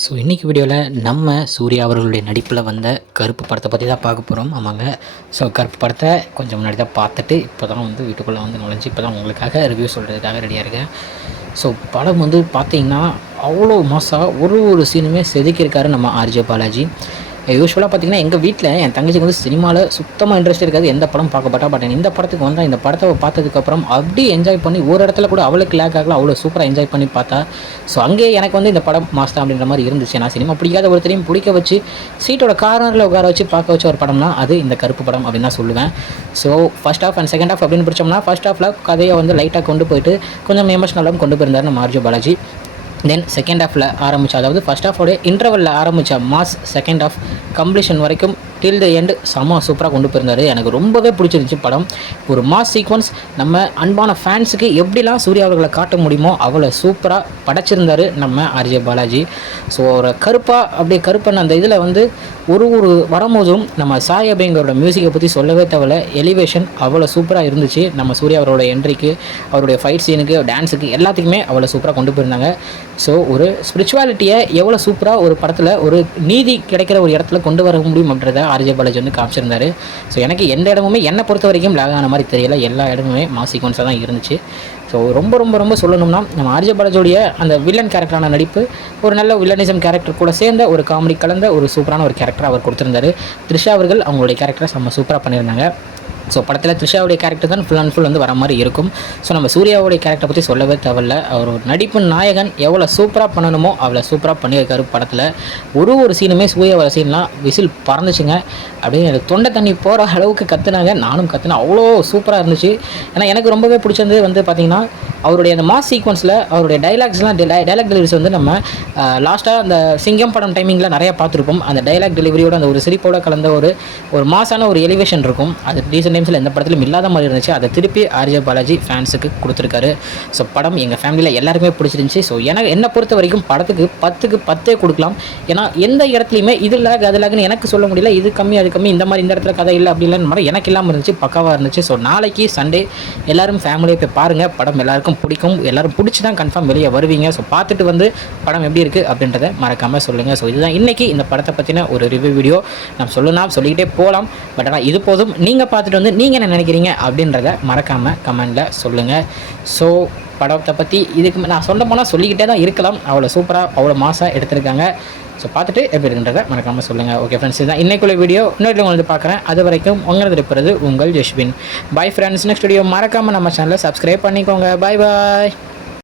So இன்றைக்கி வீடியோவில் நம்ம சூர்யா அவர்களுடைய நடிப்பில் வந்த கருப்பு படத்தை பற்றி தான் பார்க்க போகிறோம். ஆமாங்க. ஸோ கருப்பு படத்தை கொஞ்சம் முன்னாடி தான் பார்த்துட்டு இப்போ தான் வந்து வீட்டுக்குள்ளே வந்து நுழைஞ்சி இப்போ தான் உங்களுக்காக ரிவ்யூ சொல்கிறதுக்காக ரெடியாக இருக்கேன். ஸோ படம் வந்து பார்த்திங்கன்னா அவ்வளோ மாசாக ஒரு சீனுமே செதுக்கியிருக்காரு நம்ம ஆர்ஜே பாலாஜி. யூஸ்வலாக பார்த்திங்கன்னா எங்கள் வீட்டில் என் தங்கச்சிக்கு வந்து சினிமாவில் சுத்தமாக இன்ட்ரெஸ்ட் இருக்காது, எந்த படம் பார்க்கப்பட்டா. பட் இந்த படத்துக்கு வந்து இந்த படத்தை பார்த்ததுக்கப்புறம் அப்படியே என்ஜாய் பண்ணி ஒரு இடத்துல கூட அவளுக்கு லேக் ஆகல, அவ்வளோ சூப்பராக என்ஜாய் பண்ணி பார்த்தா. ஸோ அங்கேயே எனக்கு வந்து இந்த படம் மாஸ்டர் அப்படின்ற மாதிரி இருந்துச்சு. நான் சினிமா பிடிக்காத ஒருத்தரையும் பிடிக்க வச்சு சீட்டோட கார்னரில் உட்கார வச்சு பார்க்க வச்ச ஒரு படம்னா அது இந்த கருப்பு படம் அப்படின்னு தான் சொல்லுவேன். So first half and second half அப்படின்னு பிடிச்சோம்னா ஃபர்ஸ்ட் ஹாஃபில் கதையை வந்து லைட்டாக கொண்டு போயிட்டு கொஞ்சம் எமோஷனலாகவும் கொண்டு போயிருந்தார் நம்ம ஆர்ஜே பாலாஜி. தென் செகண்ட் ஹாஃபில் ஆரம்பித்தா, அதாவது ஃபஸ்ட் ஹாஃபோடைய இன்டர்வலில் ஆரம்பித்த மாஸ் செகண்ட் ஹாஃப் கம்ப்ளீஷன் வரைக்கும் டில் த எண்டு செம்ம சூப்பராக கொண்டு போயிருந்தார். எனக்கு ரொம்பவே பிடிச்சிருந்துச்சி படம். ஒரு மாஸ் சீக்வன்ஸ் நம்ம அன்பான ஃபேன்ஸுக்கு எப்படிலாம் சூர்யா அவர்களை காட்ட முடியுமோ அவ்வளோ சூப்பராக படைச்சிருந்தார் நம்ம ஆர்ஜே பாலாஜி. ஸோ ஒரு கருப்பாக அப்படியே கருப்பன் அந்த இதில் வந்து ஒரு வரும்போதும் நம்ம சாய் அபியங்கரோட மியூசிக்கை பற்றி சொல்லவே தேவையில்ல. எலிவேஷன் அவ்வளோ சூப்பராக இருந்துச்சு. நம்ம சூர்யா அவரோட என்ட்ரிக்கு, அவருடைய ஃபைட் சீனுக்கு, டான்ஸுக்கு எல்லாத்துக்குமே அவ்வளோ சூப்பராக கொண்டு போயிருந்தாங்க. ஸோ ஒரு ஸ்பிரிச்சுவாலிட்டியை எவ்வளோ சூப்பராக ஒரு படத்தில் ஒரு நீதி கிடைக்கிற ஒரு இடத்துல கொண்டு வர முடியும் அப்படின்றத ஆர்ஜே பாலாஜி வந்து காமிச்சிருந்தாரு. ஸோ எனக்கு எந்த இடமுமே என்னை பொறுத்த வரைக்கும் லேக் ஆன மாதிரி தெரியல. எல்லா இடமுமே மாஸ் சீக்வன்ஸாக தான் இருந்துச்சு. ஸோ ரொம்ப சொல்லணும்னா நம்ம ஆர்ஜே பாலாஜியோடைய அந்த வில்லன் கேரக்டரான நடிப்பு, ஒரு நல்ல வில்லனிசம் கேரக்டர் கூட சேர்ந்த ஒரு காமெடி கலந்த ஒரு சூப்பரான ஒரு கேரக்டர் அவர் கொடுத்துருந்தாரு. த்ரிஷா அவர்கள் அவங்களுடைய கேரக்டரை செம்ம சூப்பராக பண்ணியிருந்தாங்க. ஸோ படத்தில் த்ரிஷாவுடைய கேரக்டர் தான் ஃபுல் அண்ட் ஃபுல் வந்து வர மாதிரி இருக்கும். ஸோ நம்ம சூர்யாவுடைய கேரக்டரை பற்றி சொல்லவே தேவையில்ல. அவர் ஒரு நடிப்பு நாயகன் எவ்வளோ சூப்பராக பண்ணணுமோ அவ்வளோ சூப்பராக பண்ணியிருக்காரு படத்தில். ஒரு சீனுமே சூர்யா வர சீன்லாம் விசில் பறந்துச்சுங்க. அப்படியே எனக்கு தொண்டை தண்ணி போகிற அளவுக்கு கற்றுனாங்க, நானும் கற்றுனேன். அவ்வளோ சூப்பராக இருந்துச்சு. ஏன்னா எனக்கு ரொம்பவே பிடிச்சது வந்து பார்த்திங்கன்னா அவருடைய அந்த மாஸ் சீக்வன்ஸில் அவருடைய டைலாக்ஸ்லாம் டைலாக் டெலிவரிஸ் வந்து நம்ம லாஸ்ட்டாக அந்த சிங்கம் படம் டைமிங்கில் நிறையா பார்த்துருப்போம். அந்த டைலாக் டெலிவரியோட அந்த ஒரு சிரிப்போட கலந்த ஒரு மாசான ஒரு எலிவேஷன் இருக்கும். அது ரீசெண்ட் டைம்ஸில் எந்த படத்திலும் இல்லாத மாதிரி இருந்துச்சு. அதை திருப்பி ஆர்ஜே பாலாஜி ஃபேன்ஸுக்கு கொடுத்துருக்காரு. ஸோ படம் எங்கள் ஃபேமிலியில் எல்லாருக்குமே பிடிச்சிருந்துச்சி. ஸோ என்னை பொறுத்த வரைக்கும் படத்துக்கு 10க்கு 10 கொடுக்கலாம். ஏன்னா எந்த இடத்துலையுமே இது லேக் அது லேக்னு எனக்கு சொல்ல முடியல. இது கம்மி அது கம்மி, இந்த மாதிரி இந்த இடத்துல கதை இல்லை அப்படி இல்லைன்னு மாதிரி எனக்கு இல்லாமல் இருந்துச்சு. பக்காவாக இருந்துச்சு. ஸோ நாளைக்கு சண்டே எல்லோரும் ஃபேமிலியை போய் பாருங்கள். படம் எல்லாருக்கும் பிடிக்கும். எல்லோரும் பிடிச்சி தான் கன்ஃபார்ம் வெளியே வருவீங்க. ஸோ பார்த்துட்டு வந்து படம் எப்படி இருக்குது அப்படின்றத மறக்காமல் சொல்லுங்கள். ஸோ இதுதான் இன்றைக்கி இந்த படத்தை பற்றின ஒரு ரிவ்யூ வீடியோ. நான் சொல்லலாம் சொல்லிக்கிட்டே போகலாம். பட் ஆனால் இது போதும். நீங்கள் பார்த்துட்டு வந்து நீங்கள் என்ன நினைக்கிறீங்க அப்படின்றத மறக்காமல் கமெண்டில் சொல்லுங்கள். ஸோ படத்தை பற்றி இதுக்கு நான் சொல்ல போனால் சொல்லிக்கிட்டே தான் இருக்கலாம். அவ்வளோ சூப்பராக அவ்வளோ மாசாக எடுத்திருக்காங்க. ஸோ பார்த்துட்டு எப்படி இருக்குன்றதை மறக்காமல் சொல்லுங்கள். ஓகே ஃப்ரெண்ட்ஸ், இதுதான் இன்றைக்குள்ள வீடியோ. இன்னொரு வந்து பார்க்குறேன். அது வரைக்கும் உங்களது இருப்பது உங்கள் Jeshwin. Bye friends. Next video மறக்காமல் நம்ம சேனலை சப்ஸ்கிரைப் பண்ணிக்கோங்க. பாய்.